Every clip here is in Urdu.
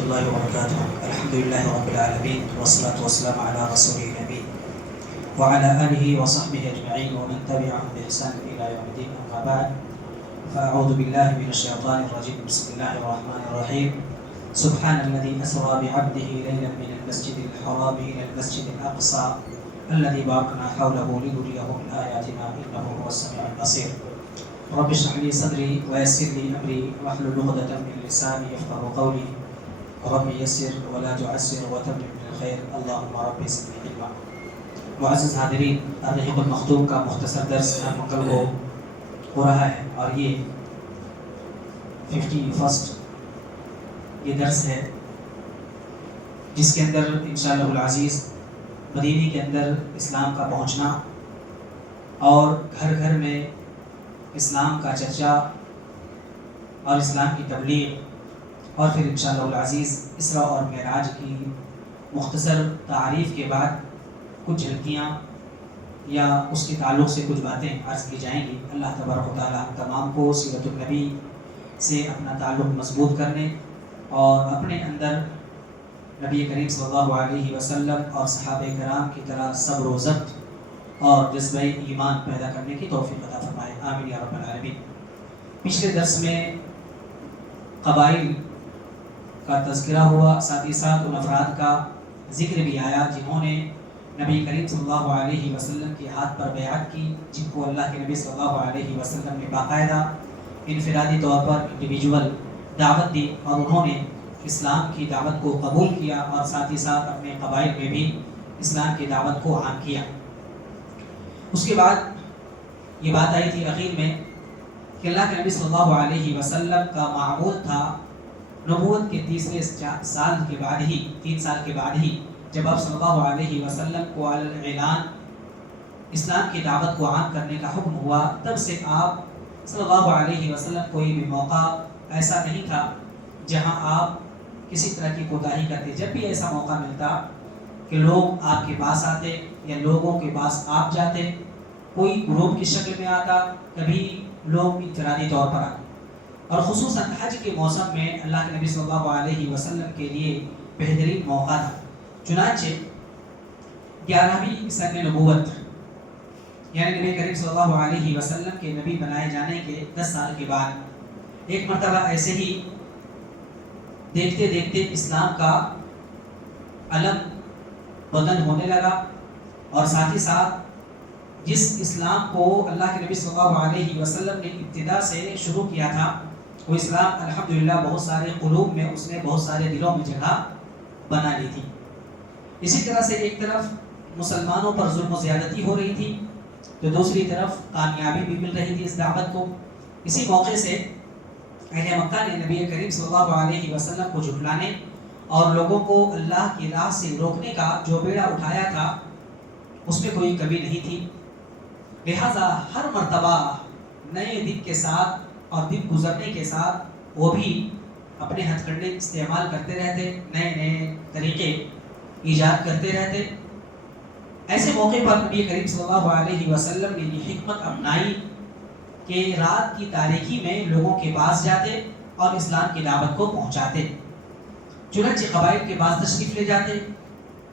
الله وبركاته. الحمد لله رب العالمين والصلاة والسلام على رسوله النبي وعلى آله وصحبه أجمعين ومن تبعهم بإحسان إلى يوم الدين. أما بعد فأعوذ بالله من الشيطان الرجيم. بسم الله الرحمن الرحيم. سبحان الذي أسرى بعبده ليلا من المسجد الحرام إلى المسجد الأقصى الذي باركنا حوله لنريه من آياتنا إنه هو السميع البصير. رب اشرح لي صدري ويسر لي أمري واحلل عقدة من لساني يفقهوا قولي. رب يسر ولا تعسر وتمم بالخير اللهم رب زدني علما. معزز حاضرین، الرحیق المختوم کا مختصر درس ہم کل کو ہو رہا ہے اور یہ 51 یہ درس ہے جس کے اندر انشاءاللہ العزیز مدینے کے اندر اسلام کا پہنچنا اور گھر گھر میں اسلام کا چرچا اور اسلام کی تبلیغ اور پھر انشاءاللہ العزیز اسراء اور معراج کی مختصر تعریف کے بعد کچھ جھلکیاں یا اس کے تعلق سے کچھ باتیں عرض کی جائیں گی. اللہ تبارک و تعالیٰ ہم تمام کو سیرت النبی سے اپنا تعلق مضبوط کرنے اور اپنے اندر نبی کریم صلی اللہ علیہ وسلم اور صحابہ کرام کی طرح صبر و ضبط اور جذبہ ایمان پیدا کرنے کی توفیق عطا فرمائے. آمین یا رب العالمین. پچھلے درس میں قبائل کا تذکرہ ہوا، ساتھ ہی ساتھ ان افراد کا ذکر بھی آیا جنہوں نے نبی کریم صلی اللہ علیہ وسلم کے ہاتھ پر بیعت کی، جن کو اللہ کے نبی صلی اللہ علیہ وسلم نے باقاعدہ انفرادی طور پر انڈیویجول دعوت دی اور انہوں نے اسلام کی دعوت کو قبول کیا اور ساتھ ہی ساتھ اپنے قبائل میں بھی اسلام کی دعوت کو عام کیا. اس کے بعد یہ بات آئی تھی اخیر میں کہ اللہ کے نبی صلی اللہ علیہ وسلم کا معمول تھا نبوت کے تیسرے سال کے بعد ہی 3 سال کے بعد ہی جب آپ صلی اللہ علیہ وسلم کو اعلان اسلام کی دعوت کو عام کرنے کا حکم ہوا، تب سے آپ صلی اللہ علیہ وسلم کوئی بھی موقع ایسا نہیں تھا جہاں آپ کسی طرح کی کوتاہی کرتے. جب بھی ایسا موقع ملتا کہ لوگ آپ کے پاس آتے یا لوگوں کے پاس آپ جاتے، کوئی گروپ کی شکل میں آتا، کبھی لوگ انفرادی طور پر آتے. اور خصوصاً حج کے موسم میں اللہ کے نبی صلی اللہ علیہ وسلم کے لیے بہترین موقع تھا. چنانچہ 11ویں سن نبوت یعنی نبی کریم صلی اللہ علیہ وسلم کے نبی بنائے جانے کے 10 سال کے بعد ایک مرتبہ ایسے ہی دیکھتے دیکھتے اسلام کا علم بلند ہونے لگا اور ساتھ ہی ساتھ جس اسلام کو اللہ کے نبی صلی اللہ علیہ وسلم نے ابتدا سے شروع کیا تھا وہ اسلام الحمدللہ بہت سارے قلوب میں اس نے بہت سارے دلوں میں جگہ بنا لی تھی. اسی طرح سے ایک طرف مسلمانوں پر ظلم و زیادتی ہو رہی تھی تو دوسری طرف کامیابی بھی مل رہی تھی اس دعوت کو. اسی موقع سے اہل مکہ نے نبی کریم صلی اللہ علیہ وسلم کو جھٹلانے اور لوگوں کو اللہ کی راہ سے روکنے کا جو بیڑا اٹھایا تھا اس میں کوئی کمی نہیں تھی. لہذا ہر مرتبہ نئے دن کے ساتھ اور دن گزرنے کے ساتھ وہ بھی اپنے ہتھ کنڈے استعمال کرتے رہتے، نئے نئے طریقے ایجاد کرتے رہتے. ایسے موقع پر نبی کریم صلی اللہ علیہ وسلم نے یہ حکمت اپنائی کہ رات کی تاریکی میں لوگوں کے پاس جاتے اور اسلام کی دعوت کو پہنچاتے. چنانچہ قبائل کے پاس تشریف لے جاتے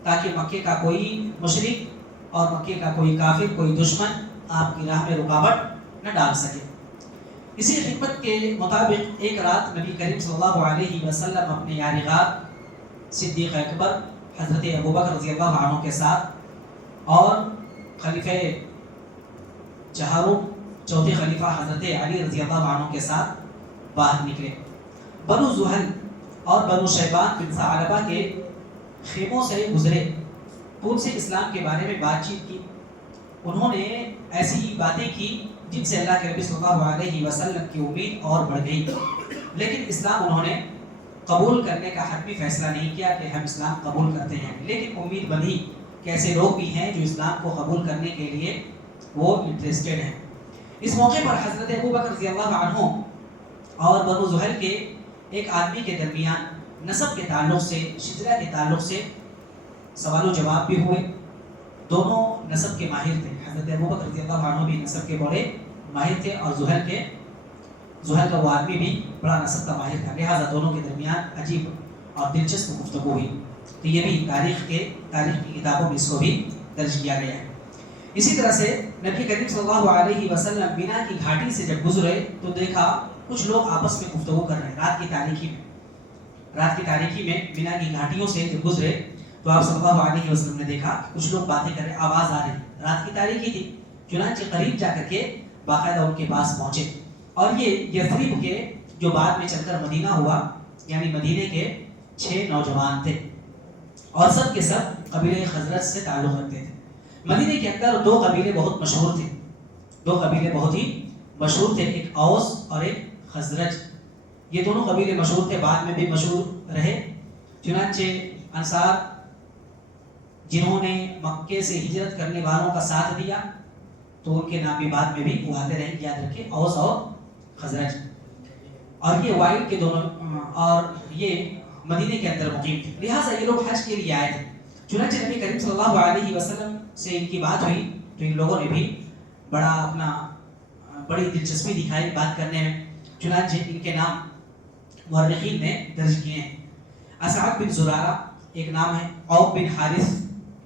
تاکہ مکے کا کوئی مشرک اور مکے کا کوئی کافر، کوئی دشمن آپ کی راہ میں رکاوٹ نہ ڈال سکے. اسی حکمت کے مطابق ایک رات نبی کریم صلی اللہ علیہ وسلم اپنے یارغار صدیق اکبر حضرت ابوبکر رضی اللہ عنہ کے ساتھ اور خلیفہ چہارم چوتھے خلیفہ حضرت علی رضی اللہ عنہ کے ساتھ باہر نکلے. بنو زحل اور بنو شیبان بن ثعلبہ کے خیموں سے گزرے، ان سے اسلام کے بارے میں بات چیت کی. انہوں نے ایسی باتیں کی جن سے اللہ کے نبی صلی اللہ علیہ وسلم کی امید اور بڑھ گئی، لیکن اسلام انہوں نے قبول کرنے کا حتمی فیصلہ نہیں کیا کہ ہم اسلام قبول کرتے ہیں، لیکن امید بندھی کہ ایسے لوگ بھی ہیں جو اسلام کو قبول کرنے کے لیے وہ انٹرسٹڈ ہیں. اس موقع پر حضرت ابوبکر رضی اللہ عنہ اور بنو زحل کے ایک آدمی کے درمیان نسب کے تعلق سے، شجرہ کے تعلق سے سوال و جواب بھی ہوئے. دونوں نسب کے ماہر تھے. حضرت ابوبکر رضی اللہ عنہ بھی نسب کے بڑے ماہر تھے اور زحل کا وہ آدمی بھی بڑا نسب کا ماہر تھا. لہٰذا دونوں کے درمیان عجیب اور دلچسپ گفتگو ہوئی. تو یہ بھی تاریخ کی کتابوں میں اس کو بھی درج کیا گیا ہے. اسی طرح سے نبی کریم صلی اللہ علیہ وسلم مینا کی گھاٹی سے جب گزرے تو دیکھا کچھ لوگ آپس میں گفتگو کر رہے ہیں رات کی تاریکی میں مینا کی گھاٹیوں سے جب گزرے تو آپ صلی اللہ علیہ وسلم نے دیکھا کہ کچھ لوگ باتیں کر رہے, آواز آ رہی, رات کی تاریکی تھی. چنانچہ قریب جا کر کے باقاعدہ ان کے پاس پہنچے. اور یہ یثرب کے جو بعد میں چل کر مدینہ ہوا, یعنی مدینے کے 6 نوجوان تھے اور سب کے سب قبیلہ خزرج سے تعلق رکھتے تھے. مدینے کے اندر 2 قبیلے بہت مشہور تھے, 2 قبیلے بہت ہی مشہور تھے, ایک اوس اور ایک خزرج. یہ دونوں قبیلے مشہور تھے, بعد میں بھی مشہور رہے. چنانچہ انصار جنہوں نے مکے سے ہجرت کرنے والوں کا ساتھ دیا تو ان کے نام بھی بعد میں بھی وہ آتے رہے, یاد رکھیں, اوس اور خزرج. اور یہ وائل کے دونوں, اور یہ مدینے کے اندر مقیم تھے, لہٰذا یہ لوگ حج کے لیے آئے تھے. چنانچہ نبی کریم صلی اللہ علیہ وسلم سے ان کی بات ہوئی تو ان لوگوں نے بھی بڑی دلچسپی دکھائی بات کرنے میں. چنانچہ ان کے نام مورخین نے درج کیے ہیں. اسعد بن زرارہ ایک نام ہے, عوف بن حارث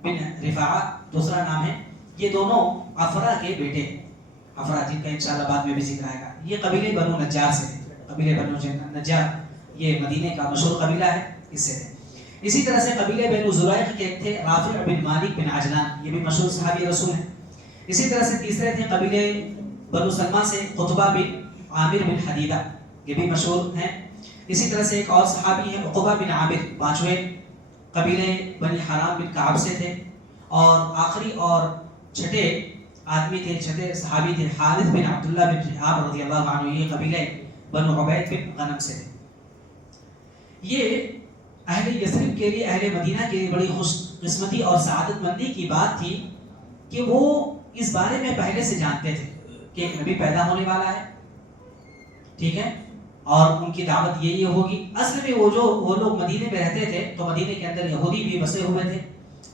بن رفاعہ دوسرا نام ہے. یہ دونوں افرا کے بیٹے ہیں, افرا جن کا انشاءاللہ بعد میں بھی ذکر آئے گا. یہ قبیلے بنو نجار سے تھے, قبیلے بنو نجار یہ مدینے کا مشہور قبیلہ ہے, اس سے تھے. اسی طرح سے قبیلے بنو زرائق کے ایک تھے رافع بن مالک بن عجلان, یہ بھی مشہور صحابی رسول ہیں. اسی طرح سے تیسرے تھے قبیلے بنو سلمہ سے قطبہ بن عامر بن حدیدہ, یہ بھی مشہور ہیں. اسی طرح سے ایک اور صحابی ہے عقبہ بن عامر, پانچویں قبیلے بنی حرام بن کعب سے تھے. اور آخری اور چھٹے آدمی تھے, چھٹے صحابی تھے حارث بن عبداللہ بن رحاب رضی اللہ عنہ, یہ قبیلے بنو عبید بن غنم سے تھے. یہ اہل یثرب کے لیے, اہل مدینہ کے لیے بڑی خوش قسمتی اور سعادت مندی کی بات تھی کہ وہ اس بارے میں پہلے سے جانتے تھے کہ ایک نبی پیدا ہونے والا ہے, ٹھیک ہے, اور ان کی دعوت یہ ہوگی. اصل میں وہ لوگ مدینے میں رہتے تھے تو مدینے کے اندر یہودی بھی بسے ہوئے تھے,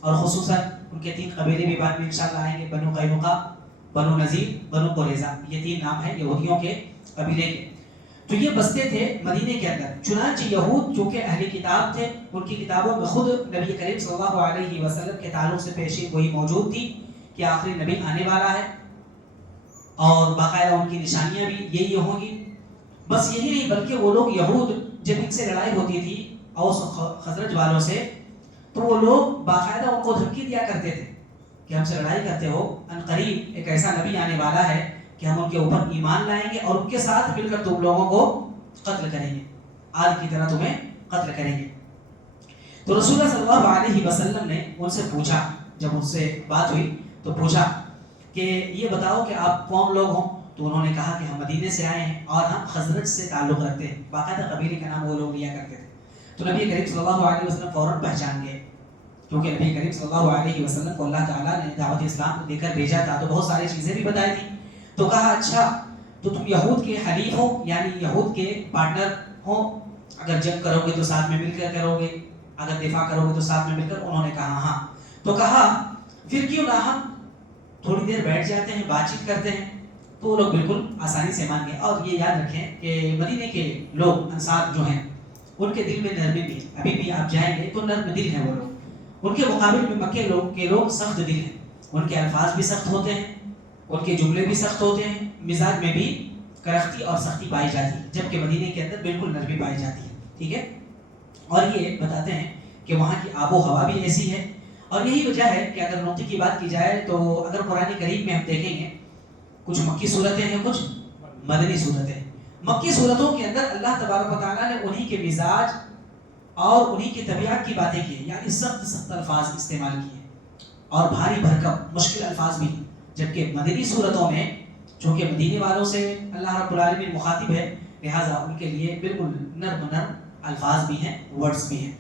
اور خصوصاً ان کے 3 قبیلے بھی بعد میں انشاءاللہ آئیں گے, بنو قینقاع, بنو نذیر, بنو قریظہ, یہ 3 نام ہیں یہودیوں کے قبیلے کے. تو یہ بستے تھے مدینے کے اندر. چنانچہ یہود جو کہ اہل کتاب تھے, ان کی کتابوں میں خود نبی کریم صلی اللہ علیہ وسلم کے تعلق سے پیشین گوئی موجود تھی کہ آخری نبی آنے والا ہے, اور باقاعدہ ان کی نشانیاں بھی یہی ہوں گی. بس یہی نہیں بلکہ وہ لوگ یہود جب ان سے لڑائی ہوتی تھی اوس خزرج والوں سے, تو وہ لوگ باقاعدہ ان کو دھمکی دیا کرتے تھے کہ ہم سے لڑائی کرتے ہو, ان قریب ایک ایسا نبی آنے والا ہے کہ ہم ان کے اوپر ایمان لائیں گے اور ان کے ساتھ مل کر تم لوگوں کو قتل کریں گے, آج کی طرح تمہیں قتل کریں گے. تو رسول اللہ صلی اللہ علیہ وسلم نے ان سے پوچھا, جب ان سے بات ہوئی تو پوچھا کہ یہ بتاؤ کہ آپ کون لوگ ہوں. تو انہوں نے کہا کہ ہم مدینے سے آئے ہیں اور ہم خزرج سے تعلق رکھتے ہیں, باقاعدہ قبیلے کا نام وہ لوگ لیا کرتے تھے. تو نبی کریم صلی اللہ علیہ وسلم فوراً پہچان گئے, کیونکہ نبی کریم صلی اللہ علیہ وسلم کو اللہ تعالیٰ نے دعوت اسلام دے کر بھیجا تھا, تو بہت ساری چیزیں بھی بتائی تھیں. تو کہا اچھا تو تم یہود کے حلیف ہو, یعنی یہود کے پارٹنر ہو, اگر جنگ کرو گے تو ساتھ میں مل کر کرو گے, اگر دفاع کرو گے تو ساتھ میں مل کر. انہوں نے کہا ہاں. تو کہا پھر کیوں نہ ہم تھوڑی دیر بیٹھ جاتے ہیں, بات چیت کرتے ہیں. تو وہ لوگ بالکل آسانی سے مان گئے. اور یہ یاد رکھیں کہ مدینے کے لوگ انصار جو ہیں ان کے دل میں نرمی بھی, ابھی بھی آپ جائیں گے تو نرم دل ہیں وہ لوگ. ان کے مقابل میں مکے کے لوگ سخت دل ہیں, ان کے الفاظ بھی سخت ہوتے ہیں, ان کے جملے بھی سخت ہوتے ہیں, مزاج میں بھی کرختی اور سختی پائی جاتی ہے, جبکہ مدینے کے اندر بالکل نرمی پائی جاتی ہے, ٹھیک ہے. اور یہ بتاتے ہیں کہ وہاں کی آب و ہوا بھی ایسی ہے. اور یہی وجہ ہے کہ اگر نوتی کی بات کی جائے تو اگر قرآن کریم میں ہم دیکھیں گے کچھ مکی صورتیں ہیں, کچھ مدنی صورتیں. مکی صورتوں کے اندر اللہ تبارک و تعالیٰ نے انہی کے مزاج اور انہی کی طبیعت کی باتیں کی, یعنی سخت الفاظ استعمال کیے اور بھاری بھرکم مشکل الفاظ بھی. جبکہ مدنی صورتوں میں چونکہ مدینے والوں سے اللہ رب العالمین مخاطب ہے, لہٰذا ان کے لیے بالکل نرم الفاظ بھی ہیں, ورڈز بھی ہیں.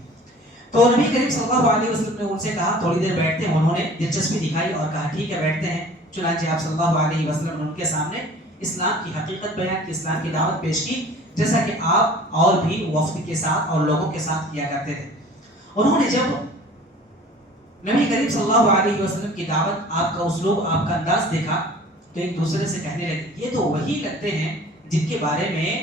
تو نبی کریم صلی اللہ علیہ وسلم نے ان سے کہا تھوڑی دیر بیٹھتے ہیں. انہوں نے دلچسپی دکھائی اور کہا ٹھیک ہے بیٹھتے ہیں. چنانچہ آپ صلی اللہ علیہ وسلم نے ان کے سامنے اسلام کی حقیقت بیان کی, اسلام کی دعوت پیش کی, جیسا کہ آپ اور بھی وفد کے ساتھ اور لوگوں کے ساتھ کیا کرتے تھے. انہوں نے جب نبی کریم صلی اللہ علیہ وسلم کی دعوت, آپ کا اسلوب, آپ کا انداز دیکھا تو ایک دوسرے سے کہنے لگے یہ تو وہی لگتے ہیں جن کے بارے میں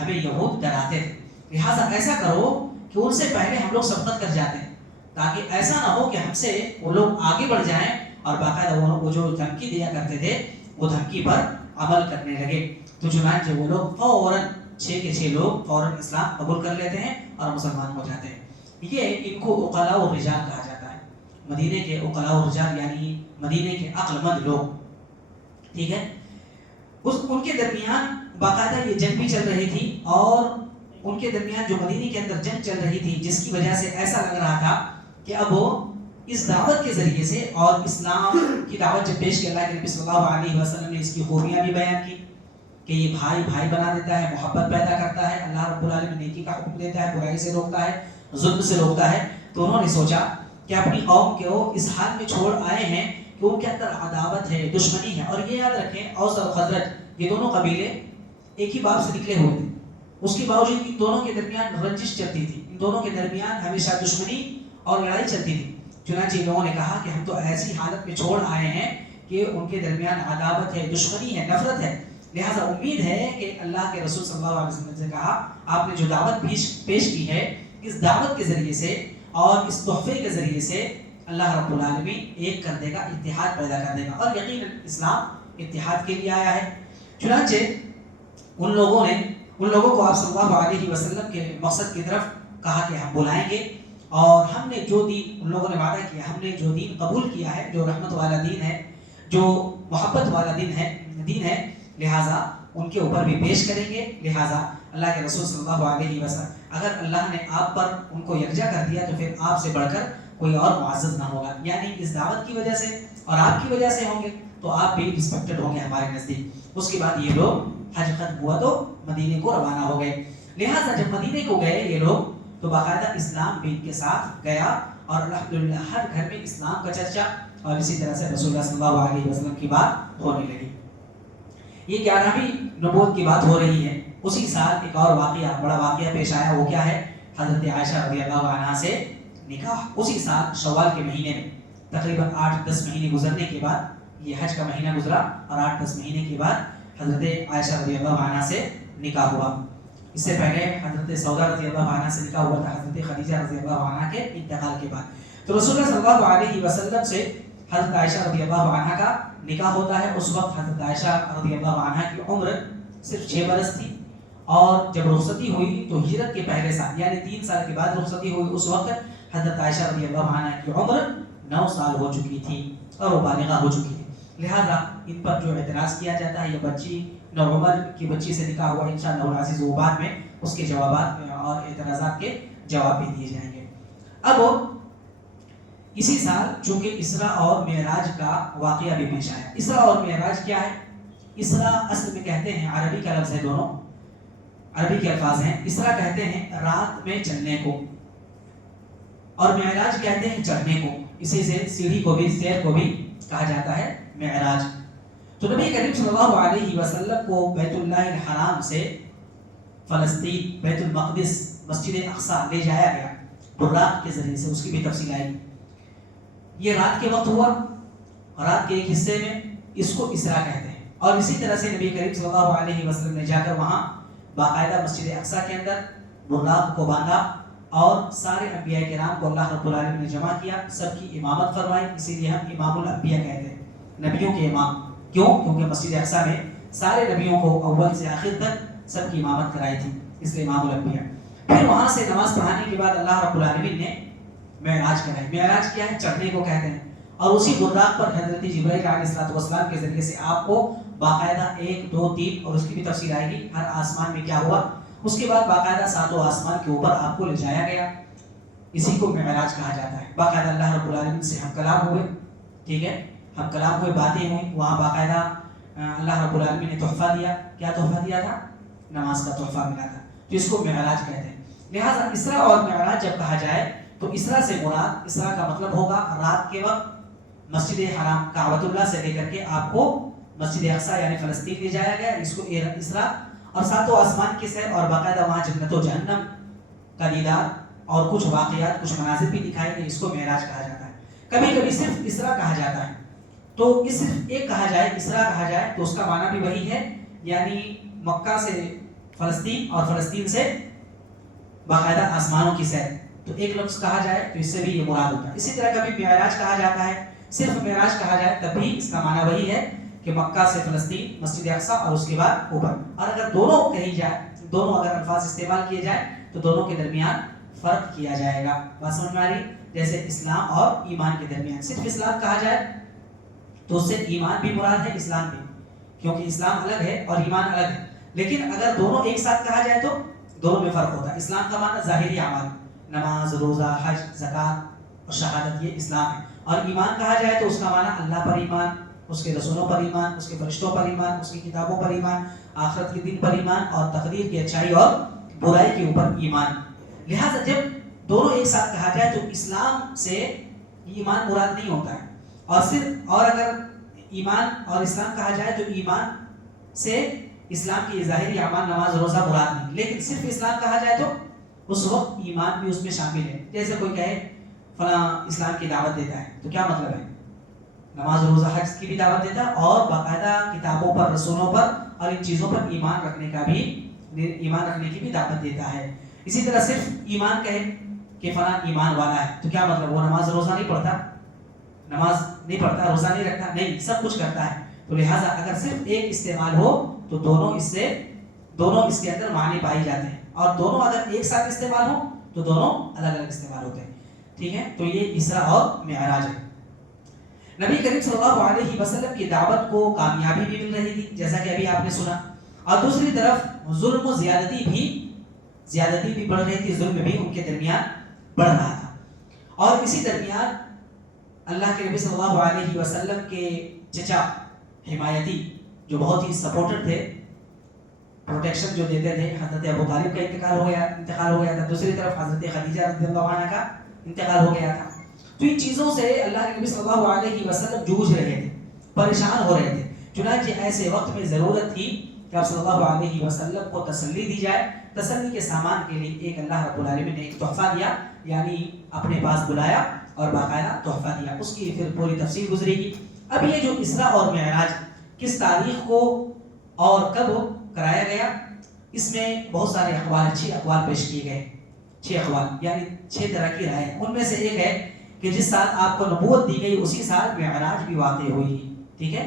ہمیں یہود ڈراتے تھے, لہٰذا ایسا کرو کہ ان سے پہلے ہم لوگ سبقت کر جاتے ہیں، تاکہ ایسا نہ ہو کہ ہم سے وہ لوگ آگے بڑھ جائیں اور باقاعدہ وہ جو دھمکی دیا کرتے تھے وہ دھمکی پر عمل کرنے لگے۔ تو چنانچہ وہ لوگ فوراً 6 کے 6 لوگ فوراً اسلام قبول کر لیتے ہیں اور مسلمان ہو جاتے ہیں۔ یہ ان کو عقلاء الرجال کہا جاتا ہے، مدینے کے عقلاء الرجال یعنی مدینے کے عقل مند لوگ، ٹھیک ہے۔ ان کے درمیان باقاعدہ یہ جنگ بھی چل رہی تھی، اور ان کے درمیان جو مدینے کے اندر جنگ چل رہی تھی جس کی وجہ سے ایسا لگ رہا تھا کہ اب وہ اس دعوت کے ذریعے سے، اور اسلام کی دعوت جب پیش کی اللہ کے نبی صلی اللہ علیہ وسلم نے اس کی خوبیاں بھی بیان کی کہ یہ بھائی بھائی بنا دیتا ہے، محبت پیدا کرتا ہے، اللہ رب العالمین نیکی کا حکم دیتا ہے، برائی سے روکتا ہے، ظلم سے روکتا ہے، تو انہوں نے سوچا کہ اپنی قوم کو اس حال میں چھوڑ آئے ہیں کہ ان کے اندر عداوت ہے، دشمنی ہے۔ اور یہ یاد رکھیں اوس اور خزرج یہ دونوں قبیلے ایک ہی باپ سے نکلے ہوئے تھے، اس کے باوجود ان دونوں کے درمیان رنجش چلتی تھی، ان دونوں کے درمیان ہمیشہ دشمنی اور لڑائی چلتی تھی۔ چنانچہ لوگوں نے کہا کہ ہم تو ایسی حالت میں چھوڑ آئے ہیں کہ ان کے درمیان عداوت ہے، دشمنی ہے، نفرت ہے، لہٰذا امید ہے کہ اللہ کے رسول صلی اللہ علیہ وسلم سے کہا آپ نے جو دعوت پیش کی ہے، اس دعوت کے ذریعے سے اور اس تحفے کے ذریعے سے اللہ رب العالمین ایک کر دے گا، اتحاد پیدا کر دے گا، اور یقیناً اسلام اتحاد کے لیے آیا ہے۔ چنانچہ ان لوگوں کو آپ صلی اللہ علیہ وسلم کے مقصد کی طرف کہا کہ ہم بلائیں گے، اور ہم نے جو دین، ان لوگوں نے وعدہ کیا ہم نے جو دین قبول کیا ہے، جو رحمت والا دین ہے، جو محبت والا دین ہے، لہٰذا ان کے اوپر بھی پیش کریں گے۔ لہٰذا اللہ کے رسول صلی اللہ علیہ وسلم اگر اللہ نے آپ پر ان کو یکجا کر دیا تو پھر آپ سے بڑھ کر کوئی اور معزز نہ ہوگا، یعنی اس دعوت کی وجہ سے اور آپ کی وجہ سے ہوں گے تو آپ بھی رسپیکٹڈ ہوں گے ہمارے نزدیک۔ اس کے بعد یہ لوگ حج ختم ہوا تو مدینے کو روانہ ہو گئے۔ لہٰذا جب مدینے کو گئے یہ لوگ تو باقاعدہ اسلام بھی ان کے ساتھ گیا، اور الحمدللہ ہر گھر میں اسلام کا چرچا، اور اسی طرح سے رسول اللہ صلی اللہ علیہ وسلم کی بات ہونے لگی۔ یہ 11ویں نبوت کی بات ہو رہی ہے۔ اسی سال ایک اور واقعہ، بڑا واقعہ پیش آیا، وہ کیا ہے؟ حضرت عائشہ رضی اللہ عنہا سے نکاح۔ اسی سال شوال کے مہینے میں تقریباً 8-10 مہینے گزرنے کے بعد، یہ حج کا مہینہ گزرا اور 8-10 مہینے کے بعد حضرت عائشہ رضی اللہ عنہا سے نکاح ہوا۔ اس سے پہلے حضرت سودا رضی اللہ عنہا سے نکاح ہوا تھا حضرت خدیجہ رضی اللہ عنہا کے انتقال کے بعد۔ تو رسول اللہ صلی اللہ علیہ وسلم سے حضرت عائشہ رضی اللہ عنہا کا نکاح ہوتا ہے۔ اس وقت حضرت عائشہ رضی اللہ عنہا کی عمر صرف 6 برس تھی، اور جب رخصتی ہوئی تو ہجرت کے پہلے سال یعنی 3 سال کے بعد رخصتی ہوئی، اس وقت حضرت عائشہ رضی اللہ عنہا کی عمر 9 سال ہو چکی تھی اور وہ بالغہ ہو چکی تھی۔ لہٰذا ان پر جو اعتراض کیا جاتا ہے، یہ بچی نوعمر کی بچی سے نکاح ہوا، انشاءاللہ العزیز وہ بعد میں اس کے جوابات اور اعتراضات کے جواب بھی دیے جائیں گے۔ اب اسی سال چونکہ اسراء اور معراج کا واقعہ بھی پیش آیا۔ اسراء اور معراج کیا ہے؟ اسراء اصل میں کہتے ہیں، عربی کا لفظ ہے، دونوں عربی کے الفاظ ہیں۔ اسراء کہتے ہیں رات میں چلنے کو، اور معراج کہتے ہیں چڑھنے کو، اسی سے سیڑھی کو بھی، سیر کو بھی کہا جاتا ہے معراج۔ تو نبی کریم صلی اللہ علیہ وسلم کو بیت اللہ الحرام سے فلسطین بیت المقدس مسجد اقصی لے جایا گیا براق کے ذریعے سے، اس کی بھی تفصیل آئی۔ یہ رات کے وقت ہوا، رات کے ایک حصے میں، اس کو اسراء کہتے ہیں۔ اور اسی طرح سے نبی کریم صلی اللہ علیہ وسلم نے جا کر وہاں باقاعدہ مسجد اقصی کے اندر براق کو باندھا، اور سارے انبیاء کرام کو اللہ رب العالمین نے جمع کیا، سب کی امامت فرمائی۔ اسی لیے ہم امام الانبیاء کہتے ہیں، نبیوں کے امام۔ کیوں؟ کیونکہ مسجد اقصی میں سارے نبیوں کو اول سے آخر تک سب کی امامت کرائی تھی، اس لیے امام الانبیاء۔ پھر وہاں سے نماز پڑھانے کے بعد اللہ رب العالمین نے معراج کرائی۔ معراج کیا ہے؟ چڑھنے کو کہتے ہیں۔ اور اسی براق پر حضرت جبرائیل علیہ السلام کے ذریعے سے آپ کو باقاعدہ 1 2 3 اور اس کی بھی تفصیل آئے گی، ہر آسمان میں کیا ہوا۔ اس کے بعد باقاعدہ 7 آسمان کے اوپر آپ کو لے جایا گیا، اسی کو معراج کہا جاتا ہے۔ باقاعدہ اللہ رب العالمین سے ہم کلام ہوئے، ٹھیک ہے، ہم کلام ہوئے، باتیں ہوئیں، وہاں باقاعدہ اللہ رب العالمین نے تحفہ دیا۔ کیا تحفہ دیا تھا؟ نماز کا تحفہ ملا تھا، تو اس کو معراج کہتے ہیں۔ لہٰذا اسراء اور معراج جب کہا جائے تو اسراء سے مراد، اسراء کا مطلب ہوگا رات کے وقت مسجد حرام کعبۃ اللہ سے لے کر کے آپ کو مسجد اقصی یعنی فلسطین لے جایا گیا، اس کو اسراء۔ اور 7 آسمان کی سیر، اور باقاعدہ وہاں جنت و جہنم کا دیدار اور کچھ واقعات، کچھ مناظر بھی دکھائے گئے، اس کو معراج کہا جاتا ہے۔ کبھی کبھی صرف اسراء کہا جاتا ہے، تو اس صرف ایک کہا جائے، اسراء کہا جائے تو اس کا معنی بھی وہی ہے، یعنی مکہ سے فلسطین اور فلسطین سے باقاعدہ آسمانوں کی سیر. تو ایک لفظ کہا جائے تو اس سے بھی یہ مراد ہوتا ہے. اسی طرح کبھی معراج کہا جاتا ہے, صرف معراج کہا جائے تب بھی اس کا معنی وہی ہے کہ مکہ سے فلسطین, مسجد اقصی اور اس کے بعد اوپر. اور اگر دونوں کہی جائے, دونوں اگر الفاظ استعمال کیے جائیں تو دونوں کے درمیان فرق کیا جائے گا. بات سمجھ میں آ رہی؟ جیسے اسلام اور ایمان کے درمیان صرف اسلام کہا جائے تو اس سے ایمان بھی مراد ہے, اسلام بھی, کیونکہ اسلام الگ ہے اور ایمان الگ ہے. لیکن اگر دونوں ایک ساتھ کہا جائے تو دونوں میں فرق ہوتا ہے. اسلام کا معنی ظاہری اعمال, نماز, روزہ, حج, زکوٰۃ اور شہادت, یہ اسلام ہے. اور ایمان کہا جائے تو اس کا معنی اللہ پر ایمان, اس کے رسولوں پر ایمان, اس کے فرشتوں پر ایمان, اس کی کتابوں پر ایمان, آخرت کے دن پر ایمان اور تقدیر کی اچھائی اور برائی کے اوپر ایمان. لہٰذا جب دونوں ایک ساتھ کہا جائے تو اسلام سے ایمان مراد نہیں ہوتا ہے, اور اگر ایمان اور اسلام کہا جائے تو ایمان سے اسلام کی ظاہری اعمال, نماز, روزہ مراد نہیں. لیکن صرف اسلام کہا جائے تو اس وقت ایمان بھی اس میں شامل ہے. جیسے کوئی کہے فلاں اسلام کی دعوت دیتا ہے, تو کیا مطلب ہے؟ نماز, روزہ, حج کی بھی دعوت دیتا ہے اور باقاعدہ کتابوں پر, رسولوں پر اور ان چیزوں پر ایمان رکھنے کی بھی دعوت دیتا ہے. اسی طرح صرف ایمان کہے کہ فلاں ایمان والا ہے, تو کیا مطلب وہ نماز, روزہ نہیں پڑھتا, روزہ نہیں رکھتا؟ نہیں, سب کچھ کرتا ہے. تو لہٰذا اگر صرف ایک استعمال ہو تو دونوں اس کے اندر معنی پائی جاتے ہیں, اور دونوں اگر ایک ساتھ استعمال ہو تو دونوں الگ الگ استعمال ہوتے ہیں. ٹھیک ہے, تو یہ اسراء اور معراج ہے. نبی کریم صلی اللہ علیہ وسلم کی دعوت کو کامیابی بھی مل رہی تھی جیسا کہ ابھی آپ نے سنا, اور دوسری طرف ظلم و زیادتی بھی بڑھ رہی تھی, ظلم بھی ان کے درمیان بڑھ رہا تھا. اور اسی درمیان اللہ کے نبی صلی اللہ علیہ وسلم کے چچا حمایتی, جو بہت ہی سپورٹر تھے, پروٹیکشن جو دیتے تھے, حضرت ابو طالب کا انتقال ہو گیا تھا. دوسری طرف حضرت خدیجہ رضی اللہ عنہ کا انتقال ہو گیا تھا. تو ان چیزوں سے اللہ کے نبی صلی اللہ علیہ وسلم جوجھ رہے تھے, پریشان ہو رہے تھے. چنانچہ ایسے وقت میں ضرورت تھی کہ آپ صلی اللہ علیہ وسلم کو تسلی دی جائے. تسلی کے سامان کے لیے ایک اللہ رب العالمین نے ایک تحفہ دیا, یعنی اپنے پاس بلایا اور باقاعدہ تحفہ دیا. اس کی پھر پوری تفصیل گزرے گی. اب یہ جو اسراء اور معراج کس تاریخ کو اور کب کرایا گیا, اس میں بہت سارے اچھے اقوال پیش کیے گئے. 6 اقوال یعنی 6 طرح کی رائے. ان میں سے ایک ہے کہ جس سال آپ کو نبوت دی گئی اسی سال معراج بھی واقع ہوئی. ٹھیک ہے,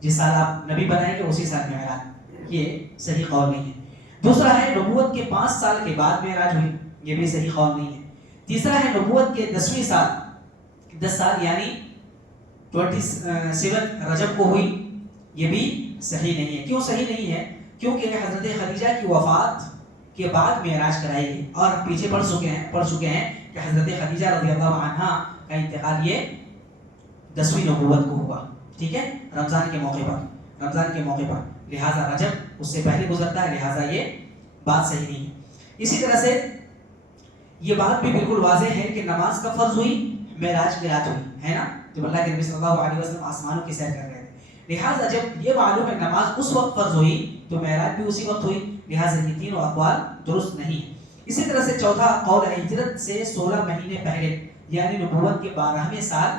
جس سال آپ نبی بنائے گے اسی سال معراج, یہ صحیح قول نہیں ہے. دوسرا ہے نبوت کے 5 سال کے بعد معراج ہوئی, یہ بھی صحیح قول نہیں ہے. تیسرا ہے نبوت کے 10ویں سال, 10 سال یعنی 27 رجب کو ہوئی, یہ بھی صحیح نہیں ہے. کیوں صحیح نہیں ہے؟ کیونکہ حضرت خدیجہ کی وفات کے بعد معراج کرائی گئی, اور پیچھے پڑھ چکے ہیں کہ حضرت خدیجہ رضی اللہ عنہ کا انتقال یہ 10ویں نبوت کو ہوا. ٹھیک ہے, رمضان کے موقع پر, لہٰذا رجب اس سے پہلے گزرتا ہے, لہٰذا یہ بات صحیح نہیں ہے. اسی طرح سے یہ بات بھی بالکل واضح ہے کہ نماز کب فرض ہوئی؟ معراج کی رات ہوئی, ہے نا, جب اللہ کے نبی صلی اللہ علیہ وسلم آسمانوں کی سیر کر رہے تھے. لہٰذا جب یہ معلوم ہے نماز اس وقت فرض ہوئی تو معراج بھی اسی وقت ہوئی, لہٰذا یہ تینوں اقوال درست نہیں. اسی طرح سے چوتھا قول ہے ہجرت سے 16 مہینے پہلے, یعنی نبوت کے 12ویں سال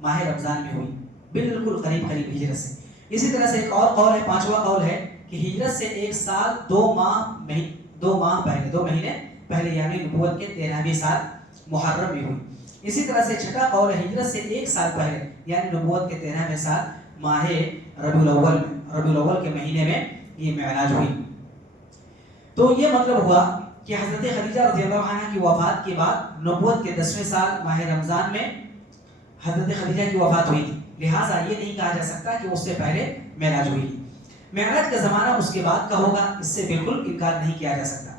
ماہ رمضان میں ہوئی, بالکل قریب ہجرت سے. اسی طرح سے ایک اور قول ہے, 5واں قول ہے کہ ہجرت سے 1 سال 2 ماہ پہلے, 2 مہینے پہلے, یعنی نبوت کے 13ویں سال محرم میں ہوئی. اسی طرح سے چھٹا قول ہے ہجرت سے 1 سال پہلے, یعنی نبوت کے 13ویں سال ماہ ربیع الاول کے مہینے میں یہ معراج ہوئی. تو یہ مطلب ہوا کہ حضرت خدیجہ رضی اللہ عنہ کی وفات کے بعد نبوت کے 10ویں سال ماہ رمضان میں حضرت خدیجہ کی وفات ہوئی تھی. لہٰذا یہ نہیں کہا جا سکتا کہ اس سے پہلے معراج ہوئی. معراج کا زمانہ اس کے بعد کا ہوگا, اس سے بالکل انکار نہیں کیا جا سکتا.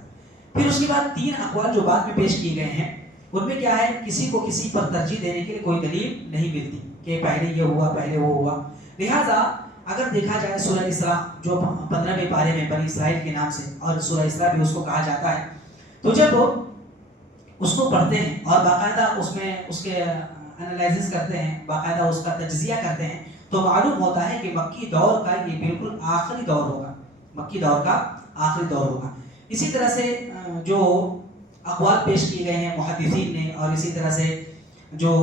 پھر اس کے بعد 3 اقوال جو بعد میں پیش کیے گئے ہیں, ان میں کیا ہے, کسی کو کسی پر ترجیح دینے کے لیے کوئی دلیل نہیں ملتی کہ پہلے یہ ہوا, پہلے وہ ہوا. لہٰذا اگر دیکھا جائے سورہ اسراء جو 15ویں پارے میں بنی اسرائیل کے نام سے, اور سورہ اسراء بھی اس کو کہا جاتا ہے, تو جب اس کو پڑھتے ہیں اور باقاعدہ اس میں اس کے انالائزس کرتے ہیں, باقاعدہ اس کا تجزیہ کرتے ہیں, تو معلوم ہوتا ہے کہ مکی دور کا یہ بالکل آخری دور ہوگا, مکی دور کا آخری دور ہوگا. اسی طرح سے جو اقوال پیش کیے گئے ہیں محدثین نے, اور اسی طرح سے جو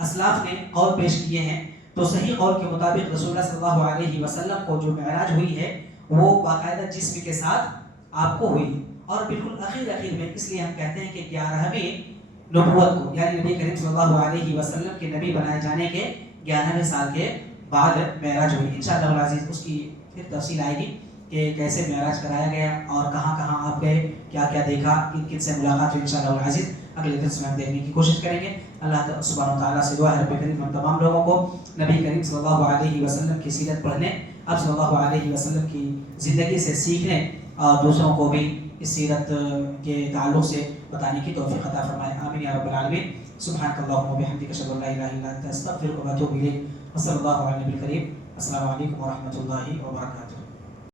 اسلاف نے قول پیش کیے ہیں, تو صحیح قول کے مطابق رسول اللہ صلی اللہ علیہ وسلم کو جو معراج ہوئی ہے وہ باقاعدہ جسم کے ساتھ آپ کو ہوئی, اور بالکل اخیر میں اس لیے ہم کہتے ہیں کہ 11ویں نبوت کو یعنی نبی کریم صلی اللہ علیہ وسلم کے نبی بنائے جانے کے 11ویں سال کے بعد معراج ہوئی. انشاءاللہ العزیز اس کی پھر تفصیل آئے گی کہ کیسے معراج کرایا گیا اور کہاں کہاں آپ گئے, کیا کیا دیکھا, کن کن سے ملاقات ہوئی. انشاءاللہ العزیز اگلے درس میں ہم دیکھنے کی کوشش کریں گے. اللہ سبحانہ وتعالیٰ سے دعا ہے رب کریم ہم تمام لوگوں کو نبی کریم صلی اللہ علیہ وسلم کی سیرت پڑھنے, آپ صلی اللہ علیہ وسلم کی زندگی سے سیکھنے اور دوسروں کو بھی اس سیرت کے تعلق سے بتانے کی توفیق عطا فرمائے. آمین یا رب العالمین. سبحانک اللہم و بحمدک اشہد ان لا الہ الا انت استغفرک و اتوب الیک. وصلی اللہ علی نبی الکریم. السلام علیکم ورحمۃ اللہ وبرکاتہ.